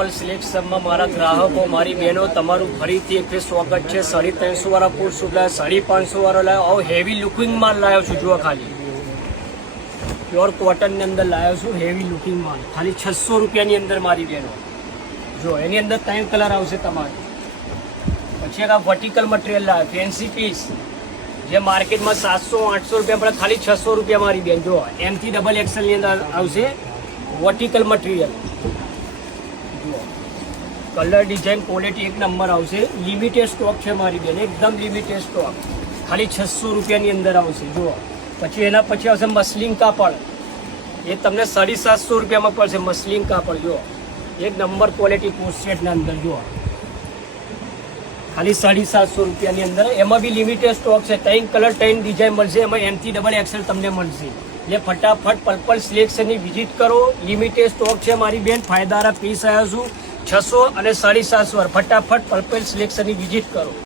Purple સિલેક્શનમાં મારા ગ્રાહકો મારી બહેનો તમારું ફરીથી એક સ્વાગત છે। 350 વાળા ફૂલ સૂટ લાવ્યા, 550 વાળો લાવ્યો, હેવી લુકિંગ માલ લાવ્યો છું। જુઓ ખાલી પ્યોર કોટનની અંદર લાવ્યો છું, હેવી લુકિંગ માલ ખાલી 600 રૂપિયાની અંદર મારી બહેનો। જો એની અંદર 3 કલર આવશે તમારે। પછી એક આ વર્ટિકલ મટીરિયલ લાવ્યો, ફેન્સી પીસ જે માર્કેટમાં 700-800 રૂપિયા પડે, ખાલી 600 રૂપિયા મારી બેન। જો એમથી ડબલ એક્સેલની અંદર આવશે વર્ટિકલ મટીરિયલ। જુઓ કલર ડિઝાઇન ક્વોલિટી એક નંબર આવશે। લિમિટેડ સ્ટોક છે મારી બેન, એકદમ લિમિટેડ સ્ટોક, ખાલી 600 રૂપિયાની અંદર આવશે। જુઓ પછી એના પછી આવશે મસલિન કાપડ, એ તમને 750 રૂપિયામાં પડશે મસલિન કાપડ। જુઓ એક નંબર ક્વોલિટી કોસ્ટેટના અંદર, જુઓ ખાલી 750 રૂપિયાની અંદર। એમાં બી લિમિટેડ સ્ટોક છે, 3 કલર 3 ડિઝાઇન મળશે, એમાં એમથી ડબલ એક્સેલ તમને મળશે। એટલે ફટાફટ પર્પલ સિલેક્શનની વિઝિટ કરો, લિમિટેડ સ્ટોક છે મારી બેન, ફાયદારા પીસ આવ્યા છું 600 અને 750 વાર। ફટાફટ પર્પલ સિલેક્શનની વિઝિટ કરો।